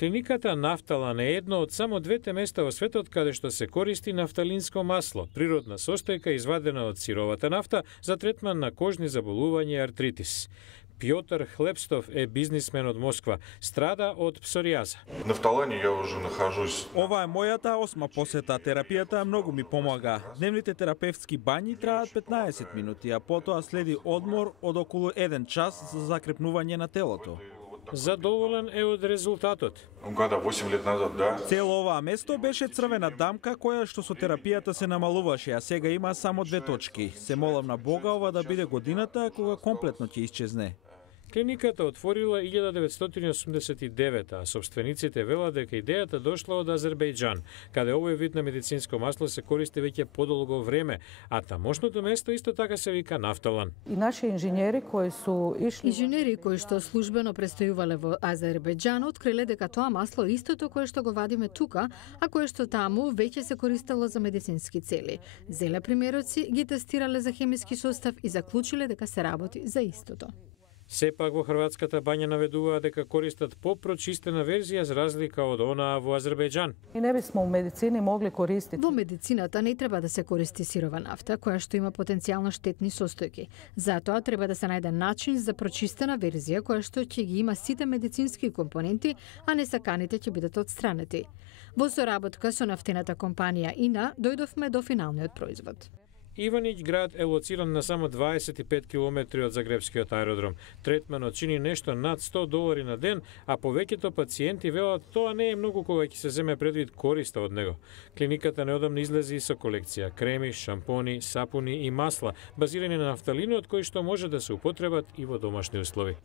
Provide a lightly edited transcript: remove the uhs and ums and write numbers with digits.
Клиниката Нафталан е едно од само двете места во светот каде што се користи нафталинско масло, природна состојка извадена од сировата нафта за третман на кожни заболувања и артритис. Пјотар Хлебстов е бизнисмен од Москва, страда од псоријаза. Нафталане ја уже нахажусь. Ова е мојата 8 посета. Терапијата многу ми помага. Дневните терапевтски бањи траат 15 минути, а потоа следи одмор од околу 1 час за закрепнување на телото. Задоволен е од резултатот. Года 8 лет назад, да. Цело оваа место беше црвена дамка која што со терапијата се намалуваше, а сега има само 2 точки. Се молам на Бога ова да биде годината кога комплетно ќе исчезне. Клиниката отворила 1989, а собствениците велат дека идејата дошла од Азербејџан, каде овој вид на медицинско масло се користи веќе подолго време, а тамошното место исто така се вика Нафталан. И наши инженери кои што службено престојувале во Азербејџан откриле дека тоа масло е истото кое што го вадиме тука, а кое што таму веќе се користело за медицински цели. Зеле примероци, ги тестирале за хемиски состав и заклучиле дека се работи за истото. Сепак во хрватската бања наведуваат дека користат попрочистена верзија за разлика од онаа во Азербејџан. И не бисмо у медицини могли користити. Во медицината не треба да се користи сирова нафта, која што има потенцијално штетни состојки. Затоа треба да се најде начин за прочистена верзија која што ќе ги има сите медицински компоненти, а несаканите ќе бидат отстранети. Во соработка со нафтената компанија ИНА дојдовме до финалниот производ. Иванич град е лоциран на само 25 километри од Загребскиот аеродром. Третманот чини нешто над $100 на ден, а повеќето пациенти велат тоа не е многу кога ќе се земе предвид користа од него. Клиниката неодамно излезе и со колекција креми, шампони, сапуни и масла, базирани на нафталинот кои што може да се употребат и во домашни услови.